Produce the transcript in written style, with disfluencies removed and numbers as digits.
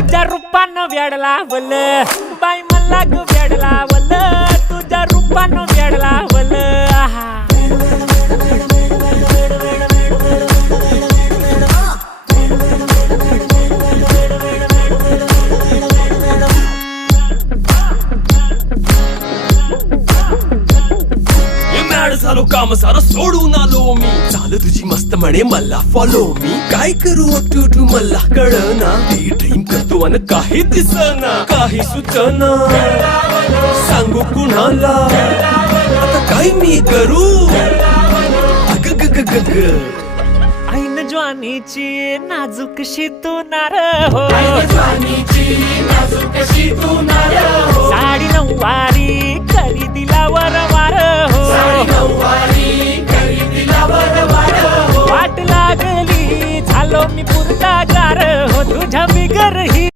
तुझ्या रूपानं वेड लावल बाई मला ग वेड लावल तुझ्या रूपानं वेड लावल आहा झालो काम सारं सोडून आलो मी चाल तुझी मस्त म्हणे मला फॉलो मी काय करू टू मला कळना ती ड्रीम करतो अन काही दिसना काही सुचना सांगू कुणाला आता काय मी करू अग ग ग ग ग ऐन ज्वानीची नाजूकशी तू नार हो साडी नऊवारी करी दिला वरवार हो वाट लागली झालो मी पुरता गार हो तुझ्या बिगर ही